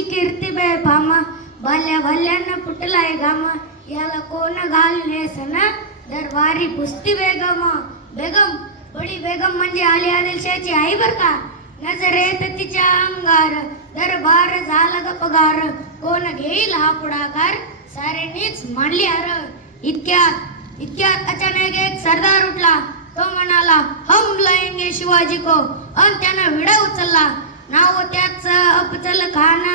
शिवाजीची कीर्ती बे भामा भल्या भल्यानं पुटलाय घामा. याला कोण घाल सना दरबारी पुस्ती बेगम बेगम. बडी बेगम म्हणजे आली आदिलशाची आई बर का? नजर येत तिच्या अंगार दरबार झाला गपगार. कोण घेईल हा पुढाकार? सारेनीच मांडली हार. इतक्यात इतक्यात अचानक एक सरदार उठला. तो म्हणाला हम लाएंगे शिवाजी को. अन त्यानं विडा उचलला. अफजल खाना.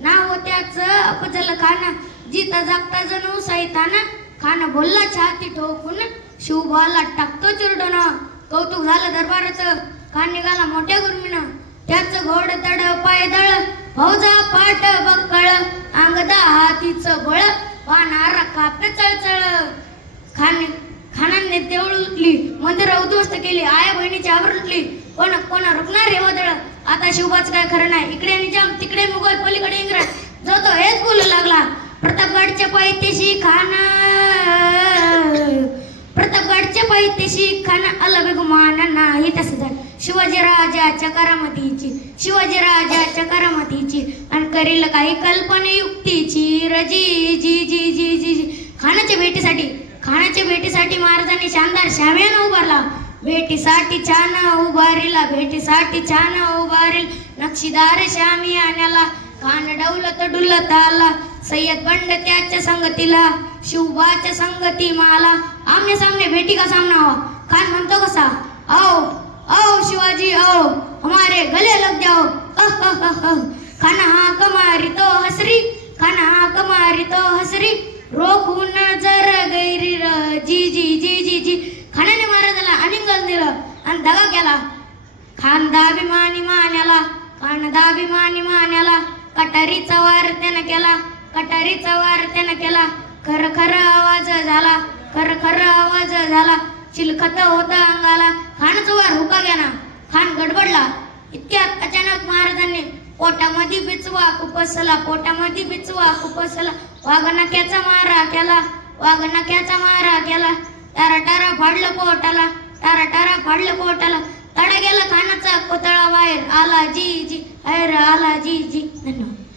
नाव त्याच अफजल खाना. जिता जागता जणू सैताना. खान बोलला छाती ठोकून. शिवबाला टाकतो चिरडून. कौतुक झालं दरबाराचं. खान निघाला मोठ्या गुरमीनं. त्याच घोड तड पायदळ फौजा पाट बक्कळ. अंगदा हातीचं बळ. पानार कापे चळच केली. आया बहिणीची आवर लुटली कोण कोण रुकणार हे वादळ हो आता शिवबाच काय खरं नाही. इकडे निजाम तिकडे मुघल पलीकडे इंग्रज. जो तो हेच बोलू लागला. प्रतापगडच्या पायथ्याशी खाना प्रतापगडच्या पायथ्याशी खाना आला बेगुमान नाही. तसं झालं. शिवाजी राजा चकारामतीची शिवाजी राजा चकारामतीची आणि करील काही कल्पना युक्तीची रजी. जी जी जी जी जी. खानाच्या भेटीसाठी खानाच्या भेटीसाठी महाराजांनी शानदार शाम्यानं उभारला. भेटीसाठी छान उभारीला भेटीसाठी छान उभारील. नक्षीदार श्यामी आण्याला कान डवलत डुलत आला. सय्यद बंड त्याच्या संगतीला शिवबाच्या संगती माला आमने सामने भेटी का सामना? हो खान म्हणतो कसा? आओ आओ शिवाजी आओ. हमारे गले लग जाओ. अह, अह, खाना हा कमारी तो हसरी खाना हा कमारी तो हसरी. रोखून जर केलं आणि दगा केला. खानदाभिमानी मान्याला कानदाभिमानी मान्याला कटारीचा वार त्यानं केला कटारीचा वार त्यानं केला. खरखर आवाज झाला खरखर आवाज झाला. चिलखत होता अंगाला खानचा वार हुका गेला. खान गडबडला. इतक्यात अचानक महाराजांनी पोटामध्ये बिचवा खुपसला पोटामध्ये बिचवा खुपसला वाघनक्याचा मारा केला वाघनक्याचा मारा केला. टारा टारा फाडलं पोटाला. टारा टारा फाडलं पोटाला. तडा गेला खानाचा कोतळा बाहेर. आला जी जी. अरे आला जी जी. धन्यवाद.